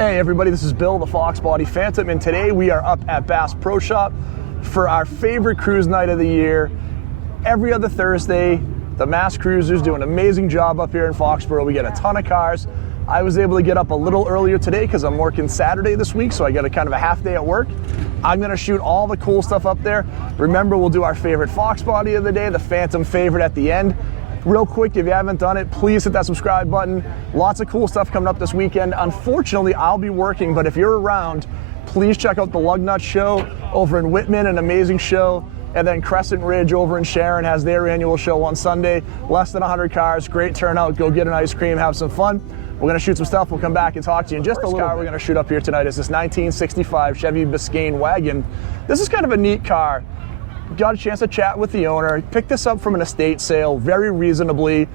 Hey everybody, this is Bill, the Fox Body Phantom, and today we are up at Bass Pro Shop for our favorite cruise night of the year. Every other Thursday, the Mass Cruisers do an amazing job up here in Foxborough. We get a ton of cars. I was able to get up a little earlier today because I'm working Saturday this week, so I got a kind of a half day at work. I'm gonna shoot all the cool stuff up there. Remember, we'll do our favorite Fox Body of the day, the Phantom favorite at the end. Real quick, if you haven't done it, please hit that subscribe button. Lots of cool stuff coming up this weekend. Unfortunately, I'll be working, but if you're around, please check out the Lug Nut Show over in Whitman, an amazing show. And then Crescent Ridge over in Sharon has their annual show on Sunday. Less than 100 cars, great turnout. Go get an ice cream, have some fun. We're gonna shoot some stuff. We'll come back and talk to you in just a little bit. The car we're gonna shoot up here tonight is this 1965 Chevy Biscayne Wagon. This is kind of a neat car. Got a chance to chat with the owner. Picked this up from an estate sale very reasonably.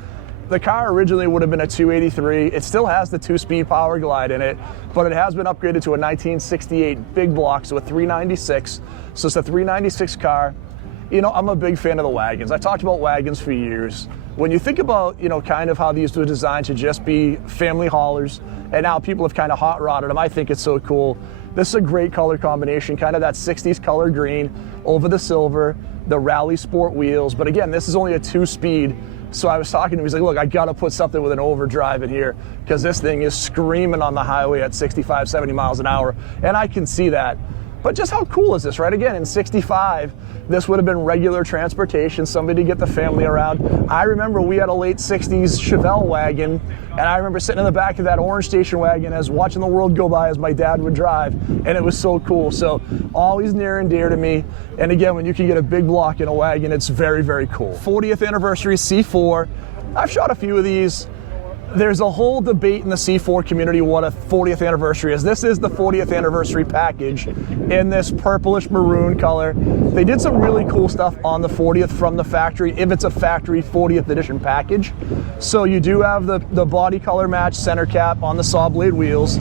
The car originally would have been a 283. It still has the 2-speed power glide in it, but it has been upgraded to a 1968 big block, so a 396. So it's a 396 car. You know, I'm a big fan of the wagons. I talked about wagons for years. When you think about, you know, kind of how these were designed to just be family haulers, and now people have kind of hot rodded them, I think it's so cool. This is a great color combination, kind of that 60s color green over the silver, the Rally Sport wheels. But again, this is only a 2-speed. So I was talking to him, he's like, look, I gotta put something with an overdrive in here because this thing is screaming on the highway at 65, 70 miles an hour. And I can see that. But just how cool is this, right? Again, in 65, this would have been regular transportation, somebody to get the family around. I remember we had a late 60s Chevelle wagon, and I remember sitting in the back of that orange station wagon as watching the world go by as my dad would drive, and it was so cool. So always near and dear to me. And again, when you can get a big block in a wagon, it's very, very cool. 40th Anniversary C4. I've shot a few of these. There's a whole debate in the C4 community what a 40th anniversary is. This is the 40th anniversary package in this purplish maroon color. They did some really cool stuff on the 40th from the factory, if it's a factory 40th edition package. So you do have the body color match center cap on the saw blade wheels.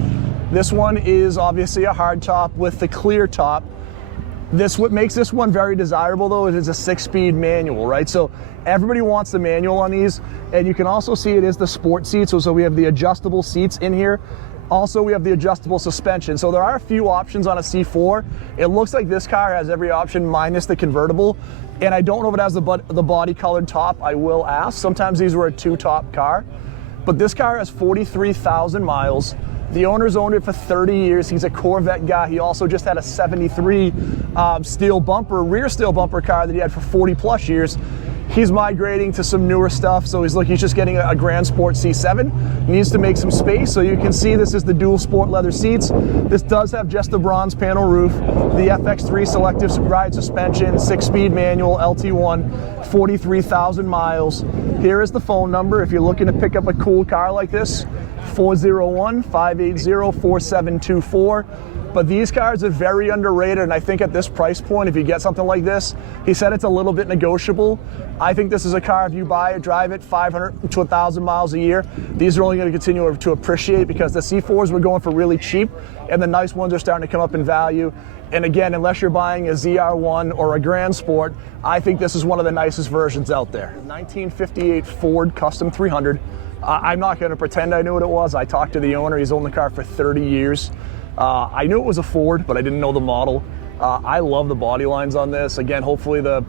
This one is obviously a hard top with the clear top. What makes this one very desirable though is it's a 6-speed manual, right? So everybody wants the manual on these, and you can also see it is the sport seat. So we have the adjustable seats in here. Also, we have the adjustable suspension. So there are a few options on a C4. It looks like this car has every option minus the convertible. And I don't know if it has the body colored top. I will ask. Sometimes these were a 2-top car. But this car has 43,000 miles. The owner's owned it for 30 years. He's a Corvette guy. He also just had a 73 steel bumper, rear steel bumper car that he had for 40 plus years. He's migrating to some newer stuff, so he's just getting a Grand Sport C7. He needs to make some space, so you can see this is the dual sport leather seats. This does have just the bronze panel roof, the FX3 selective ride suspension, 6-speed manual, LT1, 43,000 miles. Here is the phone number if you're looking to pick up a cool car like this, 401-580-4724. But these cars are very underrated, and I think at this price point, if you get something like this, he said it's a little bit negotiable. I think this is a car, if you buy it, drive it 500 to 1,000 miles a year, these are only going to continue to appreciate because the C4s were going for really cheap, and the nice ones are starting to come up in value. And again, unless you're buying a ZR1 or a Grand Sport, I think this is one of the nicest versions out there. 1958 Ford Custom 300. I'm not going to pretend I knew what it was. I talked to the owner. He's owned the car for 30 years. I knew it was a Ford, but I didn't know the model. I love the body lines on this. Again, hopefully the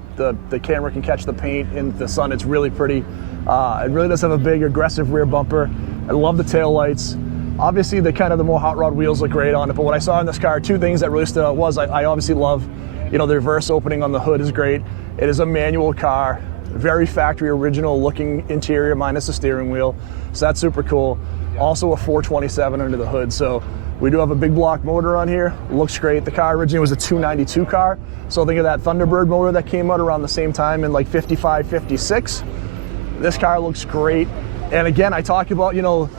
camera can catch the paint in the sun. It's really pretty. It really does have a big, aggressive rear bumper. I love the tail lights. Obviously, the more hot rod wheels look great on it, but what I saw in this car, two things that really stood out was I obviously love, you know, the reverse opening on the hood is great. It is a manual car, very factory original looking interior minus the steering wheel. So that's super cool. Also a 427 under the hood. So we do have a big block motor on here. Looks great. The car originally was a 292 car. So think of that Thunderbird motor that came out around the same time in like 55, 56. This car looks great. And again, I talk about, you know,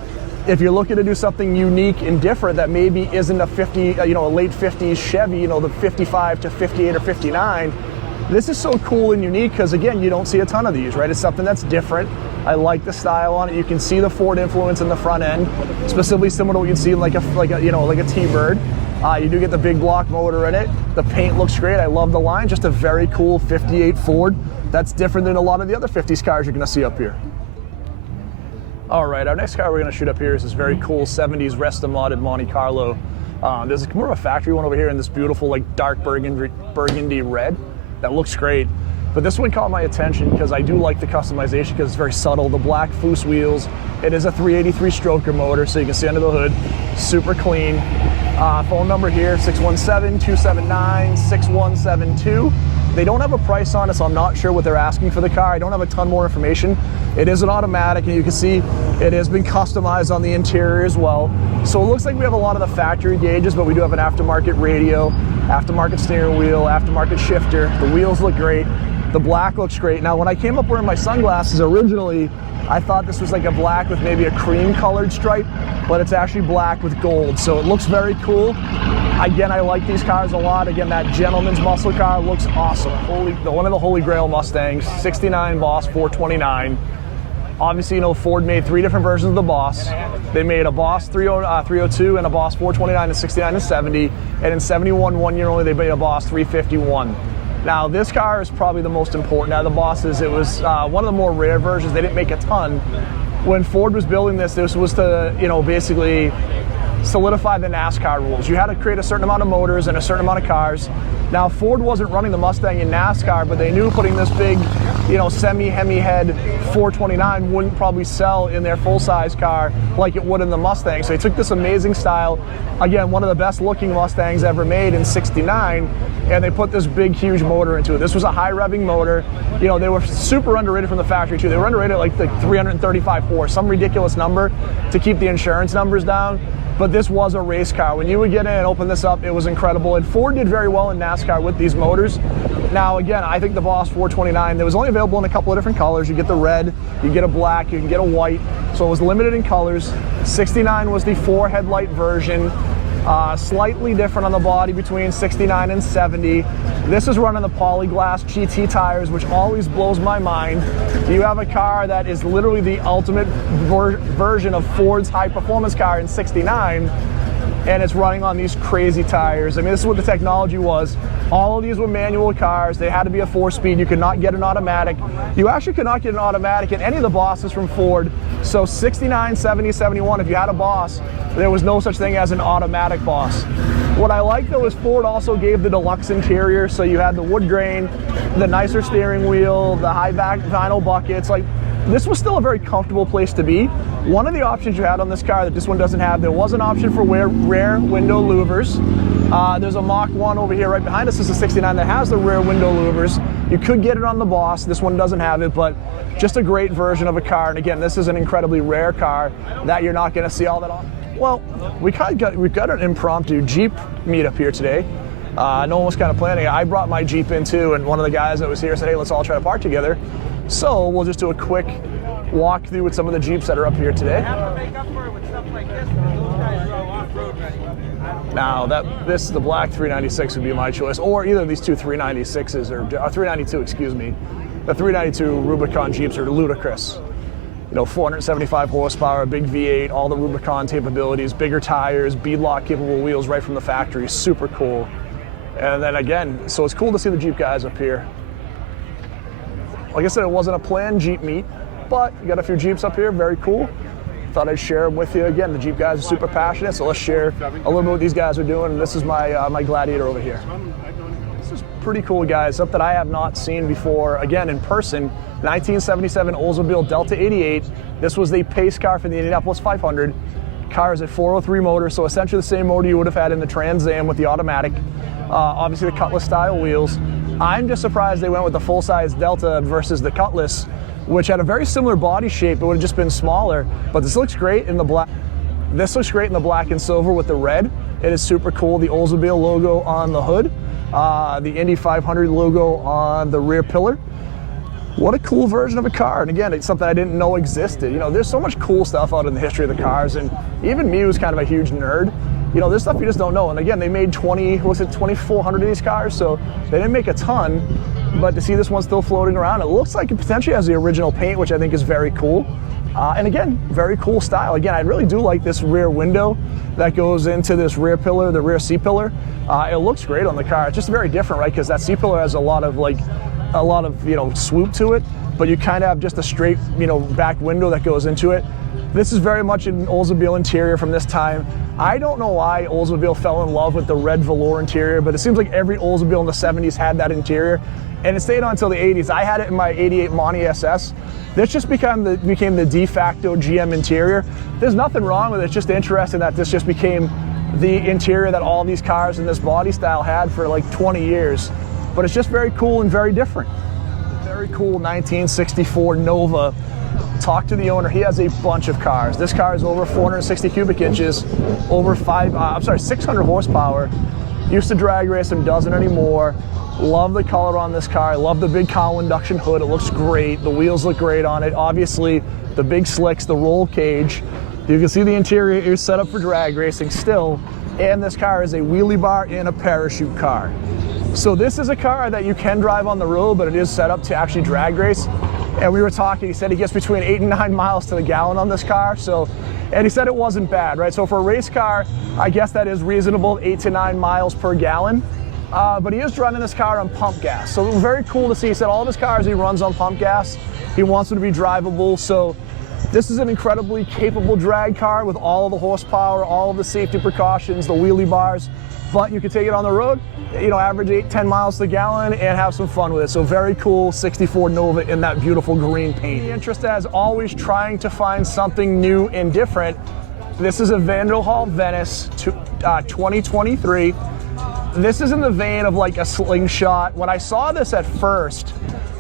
if you're looking to do something unique and different that maybe isn't a a late 50s Chevy, you know, the 55 to 58 or 59, this is so cool and unique because again, you don't see a ton of these, right? It's something that's different. I like the style on it. You can see the Ford influence in the front end, specifically similar to what you'd see in like a T-Bird. You do get the big block motor in it. The paint looks great. I love the line. Just a very cool 58 Ford. That's different than a lot of the other 50s cars you're going to see up here. All right, our next car we're going to shoot up here is this very cool 70s Resta modded Monte Carlo. There's more of a factory one over here in this beautiful like dark burgundy red that looks great. But this one caught my attention because I do like the customization because it's very subtle. The black Foose wheels. It is a 383 stroker motor, so you can see under the hood. Super clean. Phone number here, 617-279-6172. They don't have a price on it, so I'm not sure what they're asking for the car. I don't have a ton more information. It is an automatic, and you can see it has been customized on the interior as well. So it looks like we have a lot of the factory gauges, but we do have an aftermarket radio, aftermarket steering wheel, aftermarket shifter. The wheels look great. The black looks great. Now, when I came up wearing my sunglasses originally, I thought this was like a black with maybe a cream colored stripe, but it's actually black with gold. So it looks very cool. Again, I like these cars a lot. Again, that gentleman's muscle car looks awesome. One of the Holy Grail Mustangs, 69 Boss 429. Obviously, you know, Ford made 3 different versions of the Boss. They made a Boss 302 and a Boss 429 and 69 and 70. And in 71, 1 year only, they made a Boss 351. Now, this car is probably the most important out of the Bosses. It was one of the more rare versions. They didn't make a ton. When Ford was building this was to, you know, basically solidify the NASCAR rules. You had to create a certain amount of motors and a certain amount of cars. Now, Ford wasn't running the Mustang in NASCAR, but they knew putting this big, you know, semi-Hemi head 429 wouldn't probably sell in their full-size car like it would in the Mustang. So they took this amazing style, again, one of the best-looking Mustangs ever made in 69, and they put this big, huge motor into it. This was a high-revving motor. You know, they were super underrated from the factory, too. They were underrated like the 335 horse, some ridiculous number to keep the insurance numbers down. But this was a race car. When you would get in and open this up, it was incredible. And Ford did very well in NASCAR with these motors. Now, again, I think the Boss 429, that was only available in a couple of different colors. You get the red, you get a black, you can get a white. So it was limited in colors. 69 was the 4 headlight version. Slightly different on the body between 69 and 70. This is running the Polyglass GT tires, which always blows my mind. You have a car that is literally the ultimate version of Ford's high performance car in 69, and it's running on these crazy tires. I mean, this is what the technology was. All of these were manual cars. They had to be a 4-speed. You could not get an automatic. You actually could not get an automatic in any of the Bosses from Ford. So 69, 70, 71, if you had a Boss, there was no such thing as an automatic Boss. What I like though is Ford also gave the deluxe interior, so you had the wood grain, the nicer steering wheel, the high back vinyl buckets. Like, this was still a very comfortable place to be. One of the options you had on this car that this one doesn't have, there was an option for rear window louvers. There's a Mach 1 over here right behind us. This is a 69 that has the rear window louvers. You could get it on the Boss. This one doesn't have it, but just a great version of a car. And again, this is an incredibly rare car that you're not going to see all that often. Well, we've got an impromptu Jeep meetup here today. No one was kind of planning it. I brought my Jeep in too, and one of the guys that was here said, hey, let's all try to park together. So we'll just do a quick walk through with some of the Jeeps that are up here today. Now, this the black 396 would be my choice, or either of these two 396s, or 392, excuse me. The 392 Rubicon Jeeps are ludicrous. You know, 475 horsepower, big V8, all the Rubicon capabilities, bigger tires, beadlock capable wheels right from the factory, super cool. And then again, so it's cool to see the Jeep guys up here. Like I said, it wasn't a planned Jeep meet, but you got a few Jeeps up here, very cool. Thought I'd share them with you. Again, the Jeep guys are super passionate, so let's share a little bit what these guys are doing. And this is my my Gladiator over here. This is pretty cool, guys. Something I have not seen before. Again, in person, 1977 Oldsmobile Delta 88. This was the pace car for the Indianapolis 500. Car is a 403 motor, so essentially the same motor you would have had in the Trans Am with the automatic. Obviously the Cutlass style wheels. I'm just surprised they went with the full-size Delta versus the Cutlass, which had a very similar body shape. It would have just been smaller, but this looks great in the black. This looks great in the black and silver with the red. It is super cool. The Oldsmobile logo on the hood, the Indy 500 logo on the rear pillar. What a cool version of a car. And again, it's something I didn't know existed. You know, there's so much cool stuff out in the history of the cars, and even me, who's kind of a huge nerd, you know, there's stuff you just don't know. And again, they made 2,400 of these cars, so they didn't make a ton. But to see this one still floating around, it looks like it potentially has the original paint, which I think is very cool. And again, very cool style. Again, I really do like this rear window that goes into this rear pillar, the rear C-pillar. It looks great on the car. It's just very different, right? Because that C-pillar has a lot of you know, swoop to it, but you kind of have just a straight, you know, back window that goes into it. This is very much an Oldsmobile interior from this time. I don't know why Oldsmobile fell in love with the red velour interior, but it seems like every Oldsmobile in the 70s had that interior, and it stayed on until the 80s. I had it in my 88 Monte SS. This just became the de facto GM interior. There's nothing wrong with it. It's just interesting that this just became the interior that all these cars in this body style had for like 20 years. But it's just very cool and very different. Very cool 1964 Nova. Talk to the owner. He has a bunch of cars. This car is over 460 cubic inches, over 600 horsepower. Used to drag race him, doesn't anymore. Love the color on this car. I love the big cowl induction hood. It looks great. The wheels look great on it. Obviously, the big slicks, the roll cage. You can see the interior is set up for drag racing still. And this car is a wheelie bar and a parachute car. So this is a car that you can drive on the road, but it is set up to actually drag race. And we were talking, he said he gets between 8 and 9 miles to the gallon on this car. And he said it wasn't bad, right? So for a race car, I guess that is reasonable, 8 to 9 miles per gallon. But he is running this car on pump gas. So very cool to see. He said all of his cars he runs on pump gas. He wants them to be drivable. So this is an incredibly capable drag car with all of the horsepower, all of the safety precautions, the wheelie bars. But you can take it on the road, average 8-10 miles to the gallon and have some fun with it. So very cool 64 Nova in that beautiful green paint. The interest as always trying to find something new and different. This is a Vanderhall Venice 2023. This is in the vein of like a slingshot. When I saw this at first,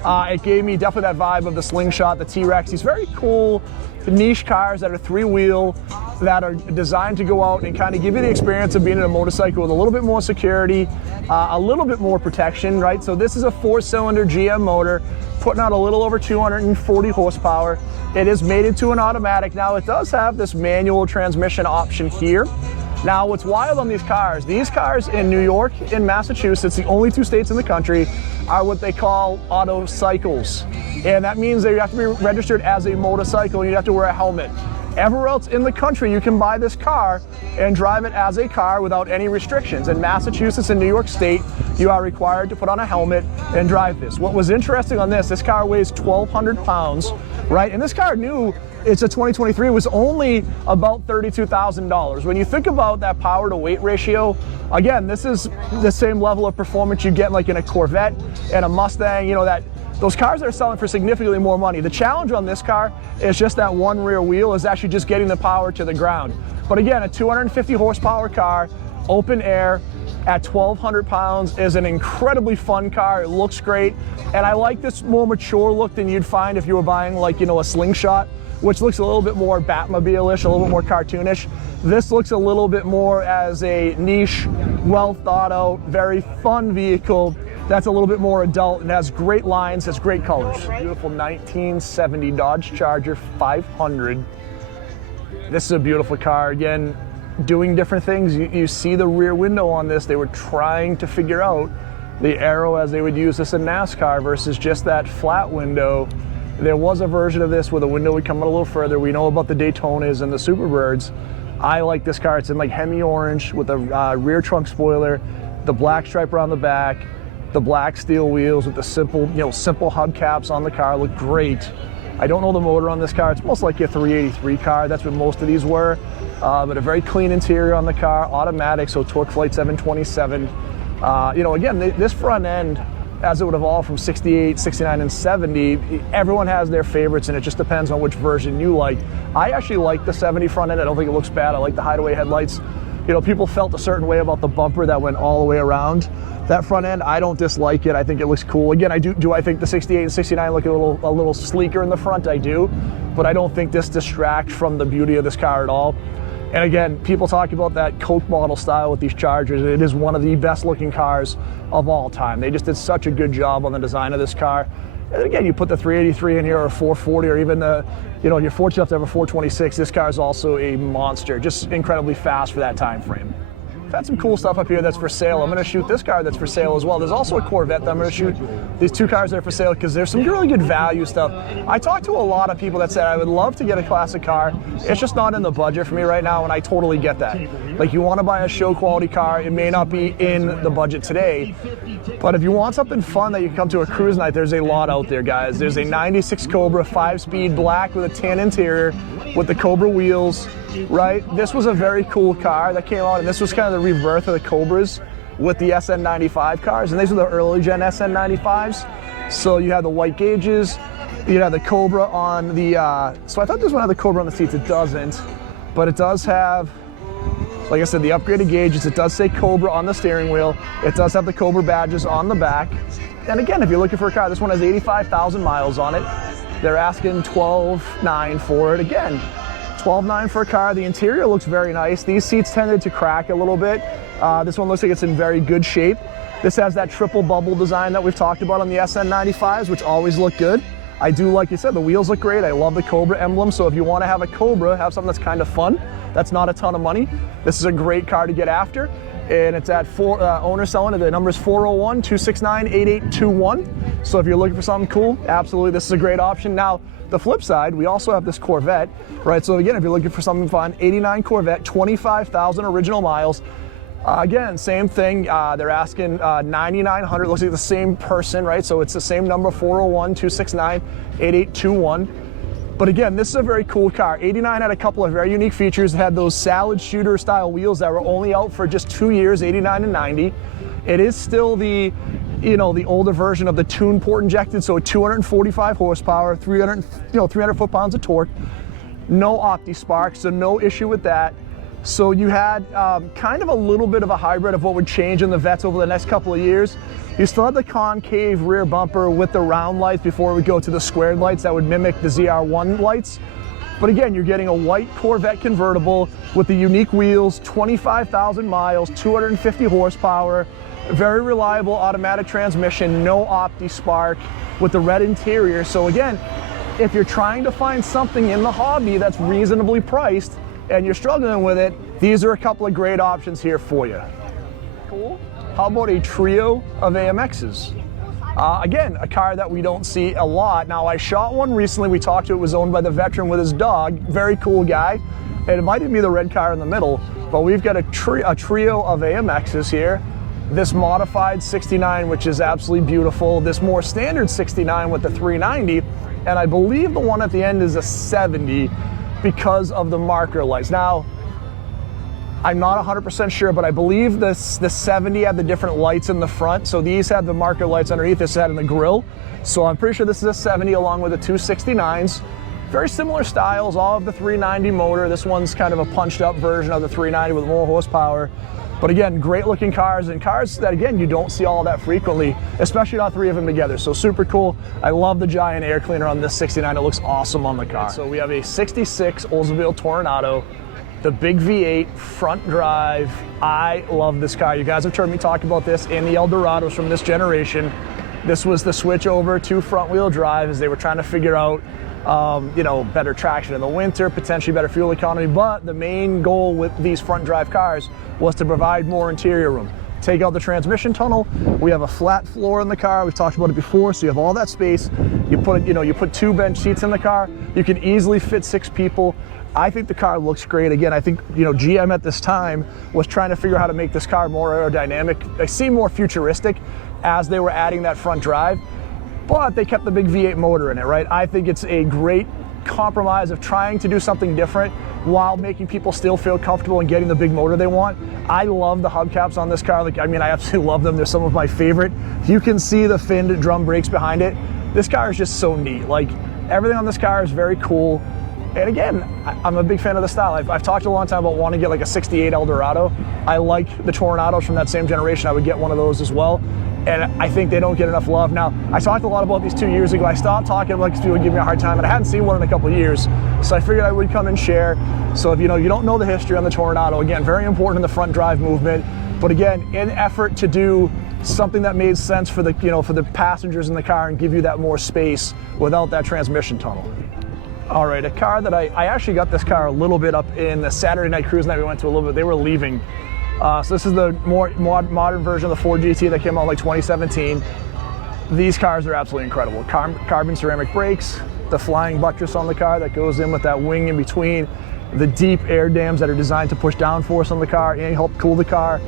it gave me definitely that vibe of the slingshot, the T-Rex. These very cool niche cars that are 3-wheel, that are designed to go out and kind of give you the experience of being in a motorcycle with a little bit more security, a little bit more protection, right? So this is a 4-cylinder GM motor, putting out a little over 240 horsepower. It is mated to an automatic. Now it does have this manual transmission option here. Now what's wild on these cars in New York and Massachusetts, the only 2 states in the country, are what they call auto cycles. And that means that you have to be registered as a motorcycle and you have to wear a helmet. Everywhere else in the country, you can buy this car and drive it as a car without any restrictions. In Massachusetts and New York State, you are required to put on a helmet and drive this. What was interesting on this car weighs 1,200 pounds, right? And this car new, it's a 2023, was only about $32,000. When you think about that power to weight ratio, again, this is the same level of performance you get like in a Corvette and a Mustang, those cars are selling for significantly more money. The challenge on this car is just that one rear wheel is actually just getting the power to the ground. But again, a 250 horsepower car, open air, at 1,200 pounds is an incredibly fun car. It looks great. And I like this more mature look than you'd find if you were buying like, a slingshot, which looks a little bit more Batmobile-ish, a little bit more cartoonish. This looks a little bit more as a niche, well thought out, very fun vehicle that's a little bit more adult and has great lines, has great colors. Beautiful 1970 Dodge Charger 500. This is a beautiful car. Again, doing different things. You see the rear window on this. They were trying to figure out the aero as they would use this in NASCAR versus just that flat window. There was a version of this where the window would come out a little further. We know about the Daytonas and the Superbirds. I like this car. It's in like Hemi orange with a rear trunk spoiler, the black stripe around the back, the black steel wheels with the simple hubcaps on the car look great. I don't know the motor on this car. It's most like a 383 car. That's what most of these were. But a very clean interior on the car, automatic, so torque flight 727. Again, this front end, as it would evolve from 68, 69, and 70, everyone has their favorites, and it just depends on which version you like. I actually like the 70 front end. I don't think it looks bad. I like the hideaway headlights. People felt a certain way about the bumper that went all the way around that front end. I don't dislike it. I think it looks cool. Again, I think the 68 and 69 look a little sleeker in the front. I do, but I don't think this distracts from the beauty of this car at all. And again, people talk about that Coke model style with these Chargers. It is one of the best looking cars of all time. They just did such a good job on the design of this car. And again, you put the 383 in here, or 440, or even you're fortunate enough to have a 426. This car is also a monster, just incredibly fast for that time frame. I've had some cool stuff up here that's for sale. I'm going to shoot this car that's for sale as well. There's also a Corvette that I'm going to shoot. These 2 cars that are for sale because there's some really good value stuff. I talked to a lot of people that said I would love to get a classic car. It's just not in the budget for me right now, and I totally get that. Like, you want to buy a show quality car, it may not be in the budget today, but if you want something fun that you can come to a cruise night, there's a lot out there, guys. There's a 96 Cobra 5-speed black with a tan interior with the Cobra wheels, right? This was a very cool car that came out, and this was kind of the rebirth of the Cobras with the SN95 cars, and these are the early gen SN95s. So you have the white gauges, you have the Cobra on the, so I thought this one had the Cobra on the seats. It doesn't, but it does have, like I said, the upgraded gauges. It does say Cobra on the steering wheel. It does have the Cobra badges on the back. And again, if you're looking for a car, this one has 85,000 miles on it. They're asking $12,900 for it. Again, $12,900 for a car. The interior looks very nice. These seats tended to crack a little bit. This one looks like it's in very good shape. This has that triple bubble design that we've talked about on the SN95s, which always look good. I do, like you said, the wheels look great. I love the Cobra emblem. So if you want to have a Cobra, have something that's kind of fun, that's not a ton of money, this is a great car to get after. And it's at owner selling it. The number is 401-269-8821. So if you're looking for something cool, absolutely, this is a great option. Now, the flip side, we also have this Corvette, right? So again, if you're looking for something fun, 89 Corvette, 25,000 original miles. Again, same thing, they're asking $9,900, looks like the same person, right? So it's the same number, 401-269-8821. But again, this is a very cool car. 89 had a couple of very unique features. It had those salad shooter style wheels that were only out for just 2 years, 89 and 90. It is still the, you know, the older version of the tune port injected, so 245 horsepower, 300 foot-pounds of torque. No OptiSpark, so no issue with that. So you had kind of a little bit of a hybrid of what would change in the Vettes over the next couple of years. You still had the concave rear bumper with the round lights before we go to the squared lights that would mimic the ZR1 lights. But again, you're getting a white Corvette convertible with the unique wheels, 25,000 miles, 250 horsepower, very reliable automatic transmission, no OptiSpark with the red interior. So again, if you're trying to find something in the hobby that's reasonably priced, and you're struggling with it, these are a couple of great options here for you. Cool. How about a trio of AMXs? Again, a car that we don't see a lot. Now, I shot one recently. We talked to it. Was owned by the veteran with his dog. Very cool guy. And it might even be the red car in the middle, but we've got a trio of AMXs here. This modified 69, which is absolutely beautiful. This more standard 69 with the 390. And I believe the one at the end is a 70. Because of the marker lights. Now, I'm not 100% sure, but I believe the 70 had the different lights in the front. So these had the marker lights underneath, this had in the grille. So I'm pretty sure this is a 70 along with the 269s. Very similar styles, all of the 390 motor. This one's kind of a punched up version of the 390 with more horsepower. But again, great looking cars, and cars that, again, you don't see all that frequently, especially not three of them together. So super cool. I love the giant air cleaner on this 69. It looks awesome on the car. So we have a 66 Oldsmobile Toronado, the big V8 front drive. I love this car. You guys have heard me talk about this in the Eldorados from this generation. This was the switch over to front wheel drive as they were trying to figure out you know, better traction in the winter, potentially better fuel economy, but the main goal with these front drive cars was to provide more interior room. Take out the transmission tunnel. We have a flat floor in the car. We've talked about it before, so you have all that space. You put, you know, you put 2 bench seats in the car. You can easily fit 6 people. I think the car looks great. Again, I think, you know, GM at this time was trying to figure out how to make this car more aerodynamic. They seem more futuristic as they were adding that front drive. But they kept the big V8 motor in it, right? I think it's a great compromise of trying to do something different while making people still feel comfortable and getting the big motor they want. I love the hubcaps on this car. Like, I mean, I absolutely love them. They're some of my favorite. You can see the finned drum brakes behind it. This car is just so neat. Like, everything on this car is very cool. And again, I'm a big fan of the style. I've talked a long time about wanting to get like a 68 Eldorado. I like the Tornados from that same generation. I would get one of those as well. And I think they don't get enough love. Now, I talked a lot about these 2 years ago. I stopped talking about because people would give me a hard time, and I hadn't seen one in a couple of years. So I figured I would come and share. So if you don't know the history on the Toronado, again, very important in the front drive movement. But again, in effort to do something that made sense for the, for the passengers in the car and give you that more space without that transmission tunnel. All right, a car that I actually got this car a little bit up in the Saturday night cruise night we went to a little bit. They were leaving. So this is the more modern version of the Ford GT that came out like 2017. These cars are absolutely incredible. Carbon ceramic brakes, the flying buttress on the car that goes in with that wing in between. the deep air dams that are designed to push downforce on the car and help cool the car.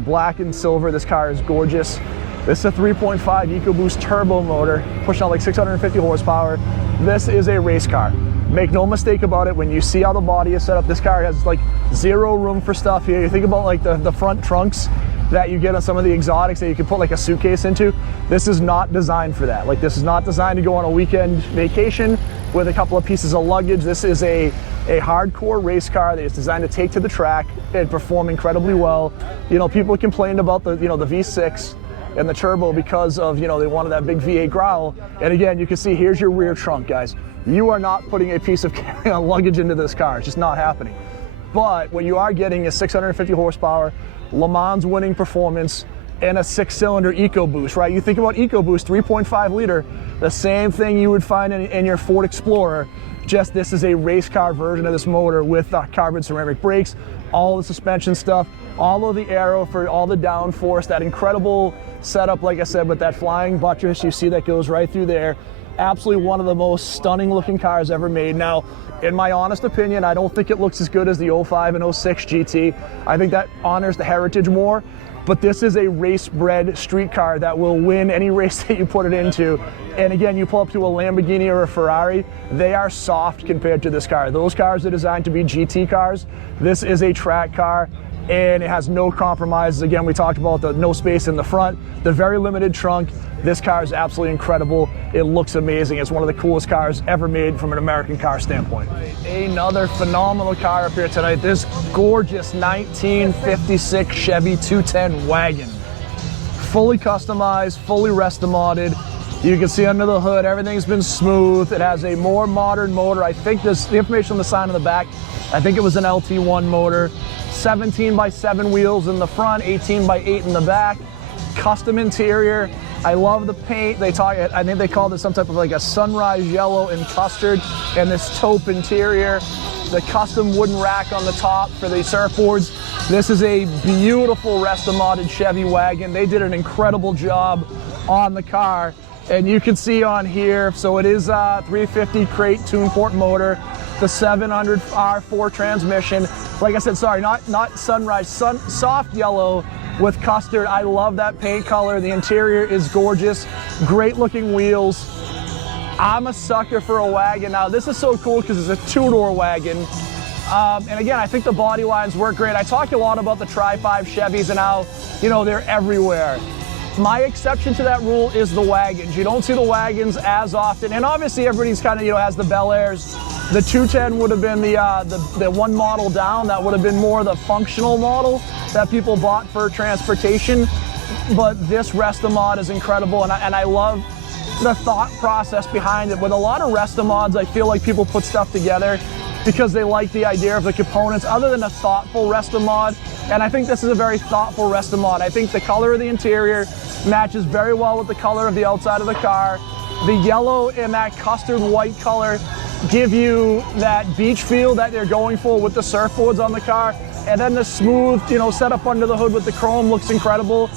Black and silver, this car is gorgeous. This is a 3.5 EcoBoost turbo motor, pushing out like 650 horsepower. This is a race car. Make no mistake about it, when you see how the body is set up, this car has like zero room for stuff here. You think about like the front trunks that you get on some of the exotics that you can put like a suitcase into. This is not designed for that. Like, this is not designed to go on a weekend vacation with a couple of pieces of luggage. This is a hardcore race car that is designed to take to the track and perform incredibly well. You know, people complained about the the V6 and the turbo because of, they wanted that big V8 growl. And again, you can see here's your rear trunk, guys. You are not putting a piece of carry-on luggage into this car. It's just not happening. But what you are getting is 650 horsepower, Le Mans winning performance, and a 6-cylinder EcoBoost, right? You think about EcoBoost, 3.5 liter, the same thing you would find in your Ford Explorer, just this is a race car version of this motor with carbon ceramic brakes, all the suspension stuff, all of the aero for all the downforce, that incredible setup, like I said, with that flying buttress, you see that goes right through there. Absolutely one of the most stunning looking cars ever made. Now, in my honest opinion, I don't think it looks as good as the 05 and 06 GT. I think that honors the heritage more, but this is a race-bred street car that will win any race that you put it into. And again, you pull up to a Lamborghini or a Ferrari, they are soft compared to this car. Those cars are designed to be GT cars. This is a track car, and it has no compromises. Again, we talked about the no space in the front, the very limited trunk. This car is absolutely incredible. It looks amazing. It's one of the coolest cars ever made from an American car standpoint. Another phenomenal car up here tonight. This gorgeous 1956 Chevy 210 Wagon. Fully customized, fully restomodded. You can see under the hood, everything's been smooth. It has a more modern motor. I think the information on the sign on the back, I think it was an LT1 motor. 17x7 wheels in the front, 18x8 in the back. Custom interior. I love the paint. I think they called it some type of like a sunrise yellow and custard, and this taupe interior. The custom wooden rack on the top for the surfboards. This is a beautiful restomodded Chevy Wagon. They did an incredible job on the car. And you can see on here, so it is a 350 crate tune port motor, the 700 R4 transmission. Like I said, sorry, not sunrise, soft yellow with custard. I love that paint color. The interior is gorgeous. Great looking wheels. I'm a sucker for a wagon. Now, this is so cool because it's a two-door wagon. And again, I think the body lines work great. I talked a lot about the Tri-5 Chevys and how, they're everywhere. My exception to that rule is the wagons. You don't see the wagons as often. And obviously everybody's kind of, has the Bel Airs. The 210 would have been the one model down. That would have been more the functional model that people bought for transportation. But this Restomod is incredible, and I love the thought process behind it. With a lot of Restomods, I feel like people put stuff together because they like the idea of the components other than a thoughtful Restomod. And I think this is a very thoughtful Restomod. I think the color of the interior matches very well with the color of the outside of the car. The yellow and that custard white color give you that beach feel that they're going for with the surfboards on the car. And then the smooth, setup under the hood with the chrome looks incredible.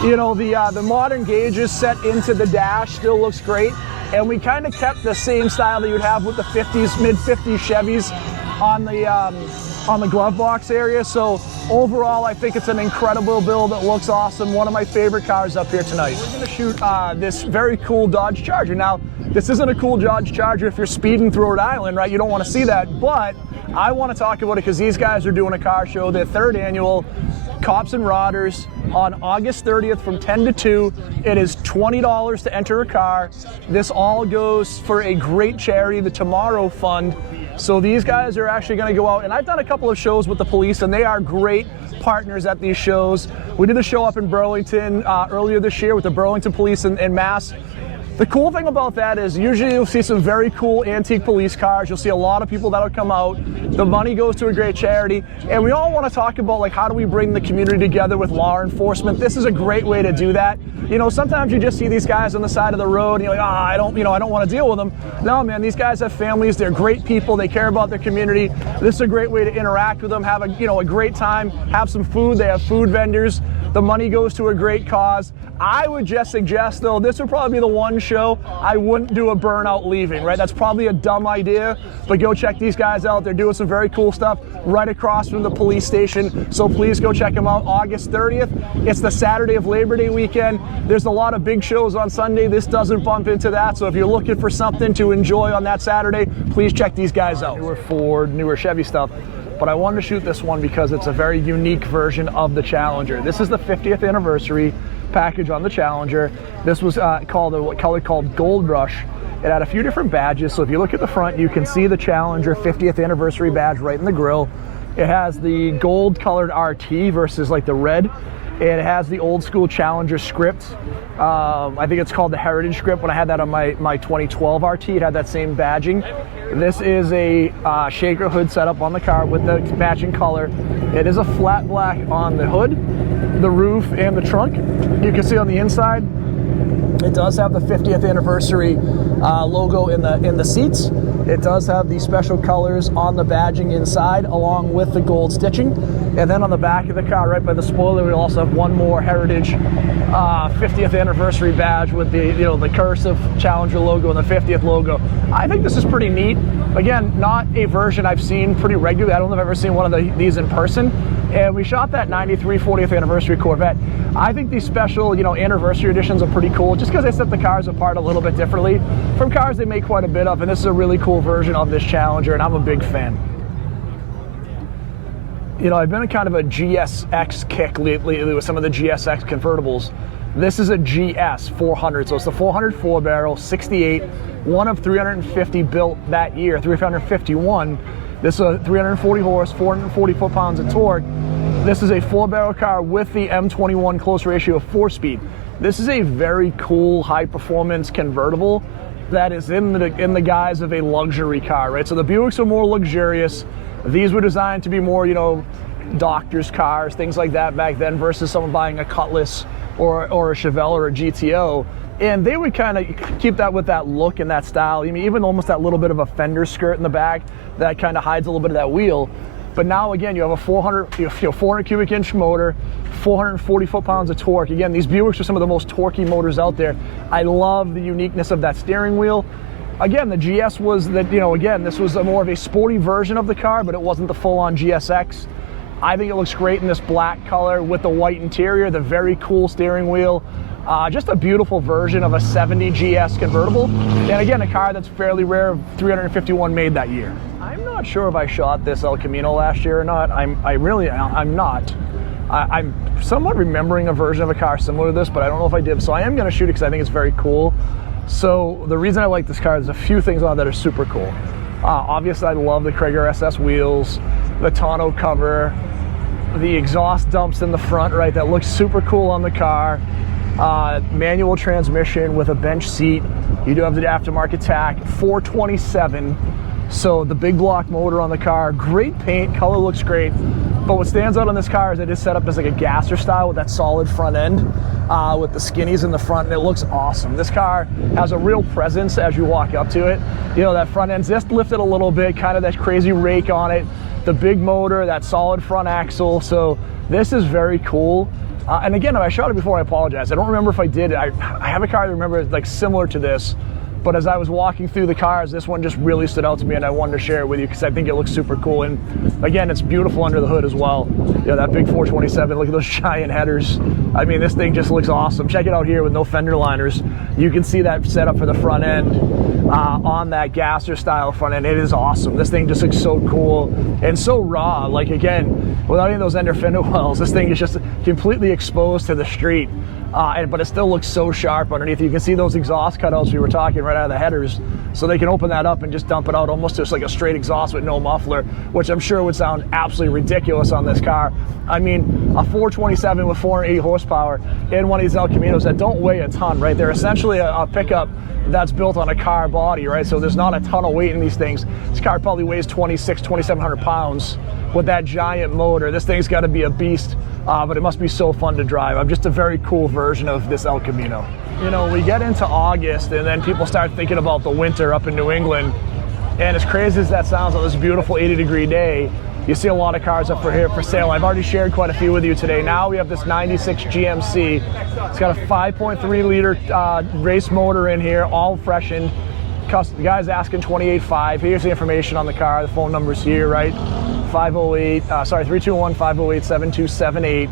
The modern gauges set into the dash still looks great. And we kind of kept the same style that you'd have with the mid-50s Chevys on the glove box area. So overall, I think it's an incredible build. It looks awesome. One of my favorite cars up here tonight. We're gonna shoot this very cool Dodge Charger. Now, this isn't a cool Dodge Charger if you're speeding through Rhode Island, right? You don't want to see that, but I want to talk about it because these guys are doing a car show, their third annual, Cops and Rodders, on August 30th from 10 to 2. It is $20 to enter a car. This all goes for a great charity, the Tomorrow Fund. So these guys are actually going to go out, and I've done a couple of shows with the police, and they are great partners at these shows. We did a show up in Burlington earlier this year with the Burlington Police in Mass. The cool thing about that is usually you'll see some very cool antique police cars. You'll see a lot of people that'll come out. The money goes to a great charity. And we all want to talk about, like, how do we bring the community together with law enforcement? This is a great way to do that. Sometimes you just see these guys on the side of the road and you're like, I don't want to deal with them. No, man, these guys have families. They're great people. They care about their community. This is a great way to interact with them, have a great time, have some food. They have food vendors. The money goes to a great cause. I would just suggest, though, this would probably be the one show, I wouldn't do a burnout leaving, right? That's probably a dumb idea, but go check these guys out. They're doing some very cool stuff right across from the police station, so please go check them out. August 30th, it's the Saturday of Labor Day weekend. There's a lot of big shows on Sunday. This doesn't bump into that, so if you're looking for something to enjoy on that Saturday, please check these guys out. Newer Ford, newer Chevy stuff. But I wanted to shoot this one because it's a very unique version of the Challenger. This is the 50th anniversary package on the Challenger. This was called what color called Gold Rush. It had a few different badges, so if you look at the front, you can see the Challenger 50th anniversary badge right in the grille. It has the gold colored RT versus like the red. It has the old school Challenger script. I think it's called the Heritage script. When I had that on my 2012 RT, it had that same badging. This is a shaker hood setup on the car with the matching color. It is a flat black on the hood, the roof, and the trunk. You can see on the inside, it does have the 50th anniversary logo in the seats. It does have the special colors on the badging inside, along with the gold stitching. And then on the back of the car, right by the spoiler, we also have one more Heritage 50th anniversary badge with the the cursive Challenger logo and the 50th logo. I think this is pretty neat. Again, not a version I've seen pretty regularly. I don't think I've ever seen one of these in person. And we shot that 93 40th anniversary Corvette. I think these special, anniversary editions are pretty cool just because they set the cars apart a little bit differently from cars they make quite a bit of, and this is a really cool version of this Challenger, and I'm a big fan. I've been in kind of a GSX kick lately with some of the GSX convertibles. This is a GS 400, so it's the 400 4-barrel, 68, one of 350 built that year, 351. This is a 340 horse, 440 foot-pounds of torque. This is a 4-barrel car with the M21 close ratio of 4-speed. This is a very cool, high-performance convertible that is in the guise of a luxury car, right? So the Buicks are more luxurious. These were designed to be more, doctors' cars, things like that back then, versus someone buying a Cutlass or a Chevelle or a GTO. And they would kind of keep that with that look and that style. I mean, even almost that little bit of a fender skirt in the back that kind of hides a little bit of that wheel. But now again, you have a 400 cubic inch motor, 440 foot-pounds of torque. Again, these Buicks are some of the most torquey motors out there. I love the uniqueness of that steering wheel. Again, the GS was that, again, this was more of a sporty version of the car, but it wasn't the full-on GSX. I think it looks great in this black color with the white interior, the very cool steering wheel. Just a beautiful version of a 70 GS convertible. And again, a car that's fairly rare, 351 made that year. I'm not sure if I shot this El Camino last year or not. I'm not. I'm somewhat remembering a version of a car similar to this, but I don't know if I did. So I am going to shoot it because I think it's very cool. So the reason I like this car, there's a few things on it that are super cool. Obviously, I love the Krieger SS wheels, the tonneau cover, the exhaust dumps in the front, right? That looks super cool on the car. Manual transmission with a bench seat. You do have the aftermarket tack, 427. So the big block motor on the car, great paint, color looks great. But what stands out on this car is it is set up as like a gasser style with that solid front end, with the skinnies in the front, and it looks awesome. This car has a real presence as you walk up to it. That front end's just lifted a little bit, kind of that crazy rake on it. The big motor, that solid front axle. So this is very cool. And again, if I shot it before, I apologize. I don't remember if I did. I have a car that I remember like similar to this, but as I was walking through the cars, this one just really stood out to me, and I wanted to share it with you because I think it looks super cool. And again, it's beautiful under the hood as well. That big 427, look at those giant headers. I mean, this thing just looks awesome. Check it out here with no fender liners. You can see that setup for the front end on that gasser style front end. It is awesome. This thing just looks so cool and so raw. Like again, without any of those ender fender wells, this thing is just completely exposed to the street. But it still looks so sharp underneath. You can see those exhaust cutouts we were talking right out of the headers, so they can open that up and just dump it out almost just like a straight exhaust with no muffler, which I'm sure would sound absolutely ridiculous on this car. I mean, a 427 with 480 horsepower in one of these El Caminos that don't weigh a ton, right? They're essentially a pickup that's built on a car body, right? So there's not a ton of weight in these things. This car probably weighs 2,700 pounds with that giant motor. This thing's got to be a beast. But it must be so fun to drive. I'm just a very cool version of this El Camino. We get into August and then people start thinking about the winter up in New England. And as crazy as that sounds on this beautiful 80-degree day, you see a lot of cars up here for sale. I've already shared quite a few with you today. Now we have this 96 GMC. It's got a 5.3 liter race motor in here, all freshened. The guy's asking $28,500. Here's the information on the car. The phone number's here, right? 321-508-7278.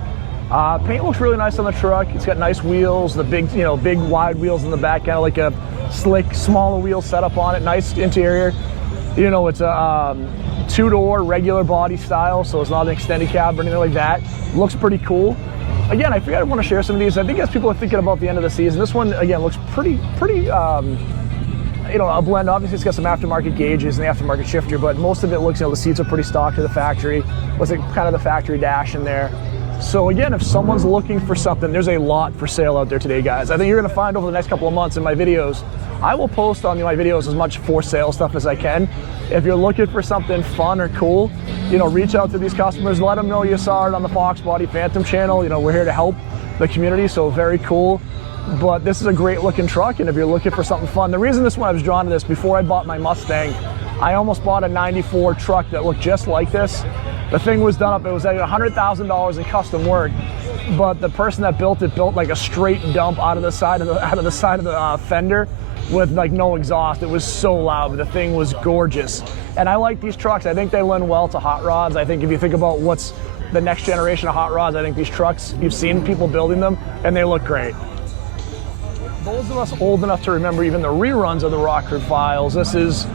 Paint looks really nice on the truck. It's got nice wheels, the big, big wide wheels in the back, kind of like a slick, smaller wheel setup on it. Nice interior. It's a two-door regular body style, so it's not an extended cab or anything like that. Looks pretty cool. Again, I figured I want to share some of these. I think as people are thinking about the end of the season, this one again looks pretty. A blend. Obviously, it's got some aftermarket gauges and the aftermarket shifter, but most of it looks, the seats are pretty stock to the factory. Looks like kind of the factory dash in there. So again, if someone's looking for something, there's a lot for sale out there today, guys. I think you're gonna find over the next couple of months in my videos, I will post on my videos as much for sale stuff as I can. If you're looking for something fun or cool, reach out to these customers, let them know you saw it on the Fox Body Phantom channel. We're here to help the community, so very cool. But this is a great looking truck, and if you're looking for something fun, the reason I was drawn to this, before I bought my Mustang, I almost bought a 94 truck that looked just like this. The thing was done up, it was at $100,000 in custom work, but the person that built it built like a straight dump out of the side of the fender with like no exhaust. It was so loud, but the thing was gorgeous. And I like these trucks. I think they lend well to hot rods. I think if you think about what's the next generation of hot rods, I think these trucks, you've seen people building them, and they look great. Those of us old enough to remember even the reruns of the Rockford Files, this is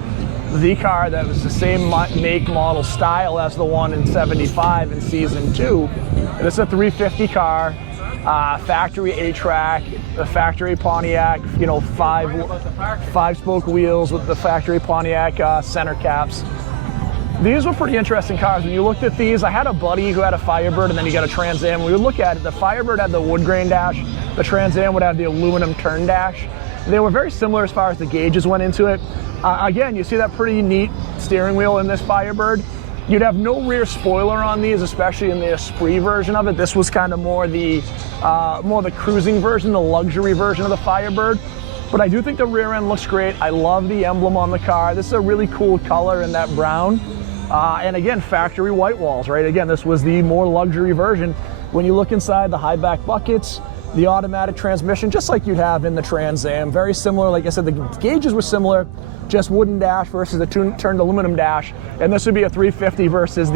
the car that was the same make, model, style as the one in '75 in season 2. This is a 350 car, factory 8-track, the factory Pontiac, 5-spoke wheels with the factory Pontiac center caps. These were pretty interesting cars. When you looked at these, I had a buddy who had a Firebird, and then he got a Trans Am. When we would look at it, the Firebird had the wood grain dash, the Trans Am would have the aluminum turn dash. They were very similar as far as the gauges went into it. Again, you see that pretty neat steering wheel in this Firebird. You'd have no rear spoiler on these, especially in the Esprit version of it. This was kind of more the cruising version, the luxury version of the Firebird. But I do think the rear end looks great. I love the emblem on the car. This is a really cool color in that brown. And again, factory white walls, right? Again, this was the more luxury version. When you look inside, the high back buckets, the automatic transmission, just like you'd have in the Trans Am. Very similar, like I said, the gauges were similar, just wooden dash versus the turned aluminum dash. And this would be a 350 versus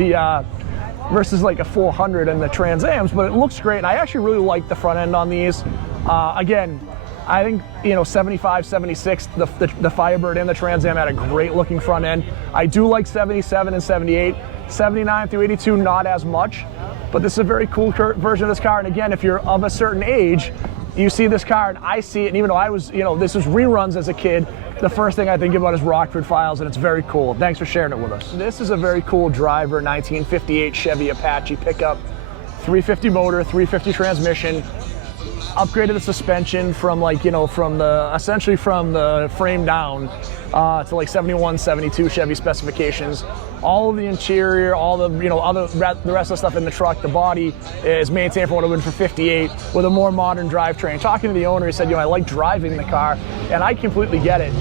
like a 400 in the Trans Ams, but it looks great. And I actually really like the front end on these. Again, I think, 75, 76, the Firebird and the Trans Am had a great looking front end. I do like 77 and 78. 79 through 82, not as much, but this is a very cool version of this car. And again, if you're of a certain age, you see this car, and I see it, and even though I was, this was reruns as a kid, the first thing I think about is Rockford Files, and it's very cool. Thanks for sharing it with us. This is a very cool driver, 1958 Chevy Apache pickup, 350 motor, 350 transmission. Upgraded the suspension from essentially from the frame down to like 71, 72 Chevy specifications. All of the interior, all the the rest of the stuff in the truck, the body is maintained for what it would for 58 with a more modern drivetrain. Talking to the owner, he said, I like driving the car, and I completely get it.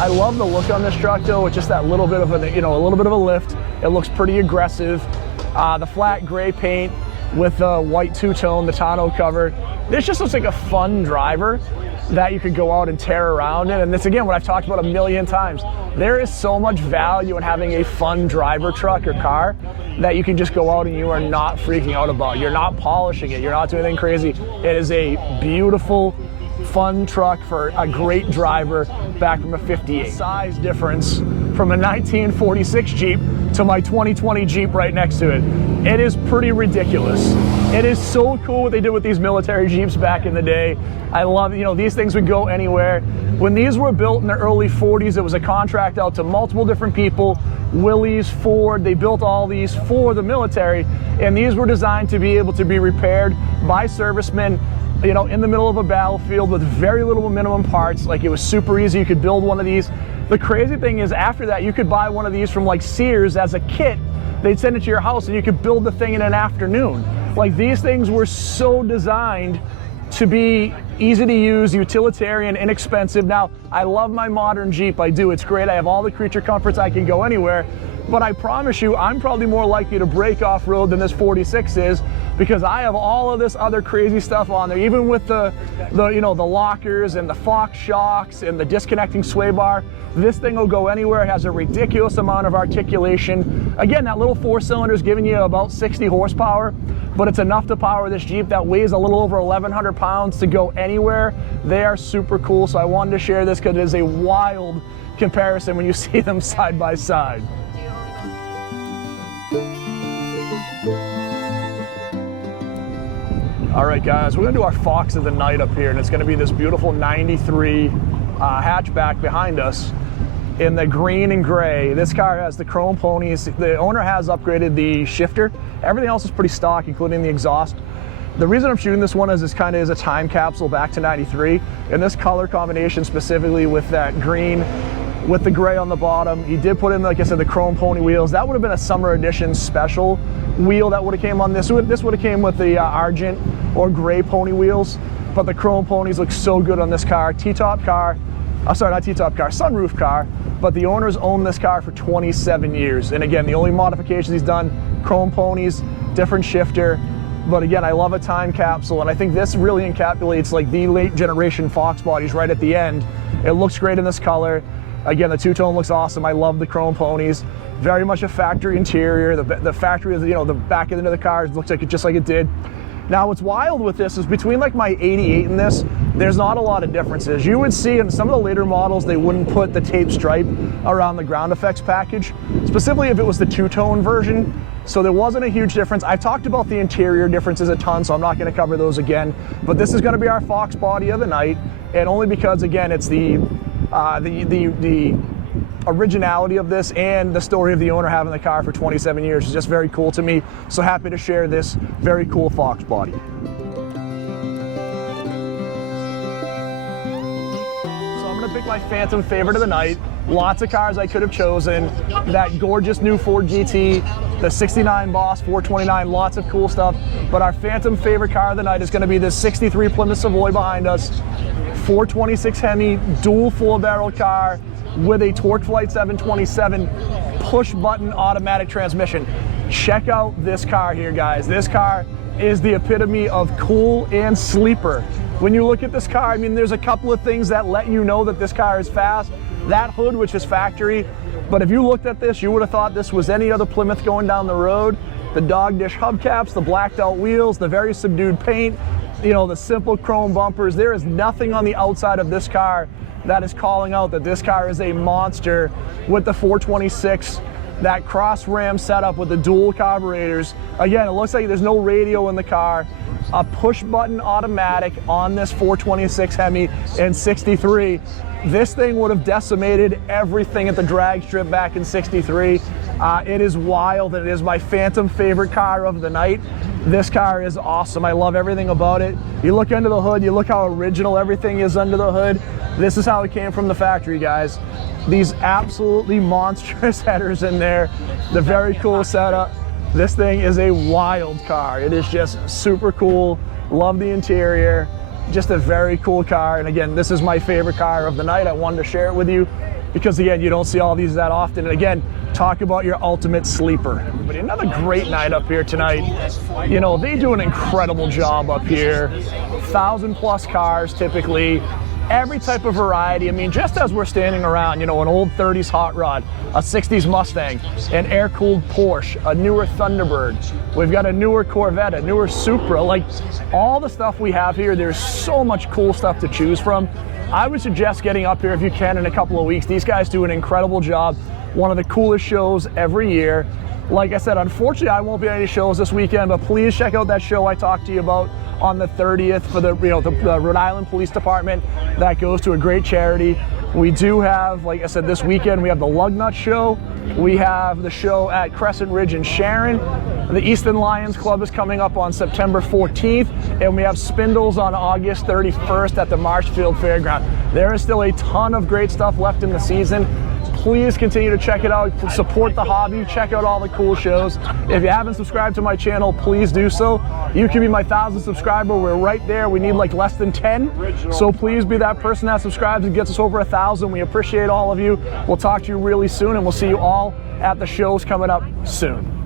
I love the look on this truck though, with just that little bit of a little bit of a lift. It looks pretty aggressive. The flat gray paint with the white two-tone, the tonneau cover. This just looks like a fun driver that you could go out and tear around in. And this, again, what I've talked about a million times. There is so much value in having a fun driver truck or car that you can just go out and you are not freaking out about. You're not polishing it. You're not doing anything crazy. It is a beautiful, fun truck for a great driver back from a 58. Size difference from a 1946 Jeep to my 2020 Jeep right next to it. It is pretty ridiculous. It is so cool what they did with these military Jeeps back in the day. I love, these things would go anywhere. When these were built in the early 40s, it was a contract out to multiple different people. Willys, Ford, they built all these for the military, and these were designed to be able to be repaired by servicemen, in the middle of a battlefield with very little minimum parts. Like, it was super easy. You could build one of these. The crazy thing is, after that, you could buy one of these from like Sears as a kit. They'd send it to your house and you could build the thing in an afternoon. Like, these things were so designed to be easy to use, utilitarian, inexpensive. Now, I love my modern Jeep, I do, it's great. I have all the creature comforts, I can go anywhere. But I promise you, I'm probably more likely to break off-road than this 46 is, because I have all of this other crazy stuff on there, even with the lockers and the Fox shocks and the disconnecting sway bar. This thing will go anywhere. It has a ridiculous amount of articulation. Again, that little 4-cylinder is giving you about 60 horsepower, but it's enough to power this Jeep that weighs a little over 1,100 pounds to go anywhere. They are super cool, so I wanted to share this because it is a wild comparison when you see them side by side. All right, guys, we're gonna do our Fox of the night up here, and it's gonna be this beautiful 93 hatchback behind us in the green and gray. This car has the chrome ponies. The owner has upgraded the shifter. Everything else is pretty stock, including the exhaust. The reason I'm shooting this one is this kind of is a time capsule back to 93, and this color combination specifically with that green with the gray on the bottom. He did put in, like I said, the chrome pony wheels. That would have been a summer edition special wheel that would have came on this. This would have came with the argent or gray pony wheels, but the chrome ponies look so good on this car. T-top car, sorry, not T-top car, sunroof car, but the owners owned this car for 27 years. And again, the only modifications he's done, chrome ponies, different shifter. But again, I love a time capsule, and I think this really encapsulates like the late generation Fox bodies right at the end. It looks great in this color. Again, the two-tone looks awesome. I love the chrome ponies. Very much a factory interior. The factory, the back end of the car looks like it just like it did. Now, what's wild with this is between like my 88 and this, there's not a lot of differences. You would see in some of the later models, they wouldn't put the tape stripe around the ground effects package, specifically if it was the two-tone version. So there wasn't a huge difference. I've talked about the interior differences a ton, so I'm not gonna cover those again. But this is gonna be our Fox body of the night, and only because, again, it's the originality of this and the story of the owner having the car for 27 years is just very cool to me. So happy to share this very cool Fox body. So I'm gonna pick my Phantom favorite of the night. Lots of cars I could have chosen. That gorgeous new Ford GT, the 69 Boss 429, lots of cool stuff. But our Phantom favorite car of the night is gonna be this 63 Plymouth Savoy behind us. 426 Hemi, dual full barrel car with a TorqueFlite 727 push button automatic transmission. Check out this car here, guys. This car is the epitome of cool and sleeper. When you look at this car, I mean, there's a couple of things that let you know that this car is fast. That hood, which is factory, but if you looked at this, you would have thought this was any other Plymouth going down the road. The dog dish hubcaps, the blacked out wheels, the very subdued paint, the simple chrome bumpers. There is nothing on the outside of this car that is calling out that this car is a monster with the 426, that cross ram setup with the dual carburetors. Again, it looks like there's no radio in the car. A push button automatic on this 426 Hemi in 63. This thing would have decimated everything at the drag strip back in 63. It is wild, and it is my Phantom favorite car of the night. This car is awesome. I love everything about it. You look under the hood, you look how original everything is under the hood. This is how it came from the factory, guys. These absolutely monstrous headers in there. The very cool setup. This thing is a wild car. It is just super cool. Love the interior. Just a very cool car. And again, this is my favorite car of the night. I wanted to share it with you because, again, you don't see all these that often. And again, talk about your ultimate sleeper. But another great night up here tonight. They do an incredible job up here. 1,000+ cars typically. Every type of variety. I mean, just as we're standing around, an old 30s hot rod, a 60s Mustang, an air-cooled Porsche, a newer Thunderbird. We've got a newer Corvette, a newer Supra. Like, all the stuff we have here, there's so much cool stuff to choose from. I would suggest getting up here if you can in a couple of weeks. These guys do an incredible job. One of the coolest shows every year. Like I said, unfortunately, I won't be at any shows this weekend, but please check out that show I talked to you about on the 30th for the Rhode Island Police Department. That goes to a great charity. We do have, like I said, this weekend we have the Lug Nut Show. We have the show at Crescent Ridge in Sharon. The Easton Lions Club is coming up on September 14th, and we have Spindles on August 31st at the Marshfield Fairground. There is still a ton of great stuff left in the season. Please continue to check it out. Support the hobby. Check out all the cool shows. If you haven't subscribed to my channel, please do so. You can be my 1,000th subscriber. We're right there. We need like less than 10. So please be that person that subscribes and gets us over 1,000. We appreciate all of you. We'll talk to you really soon, and we'll see you all at the shows coming up soon.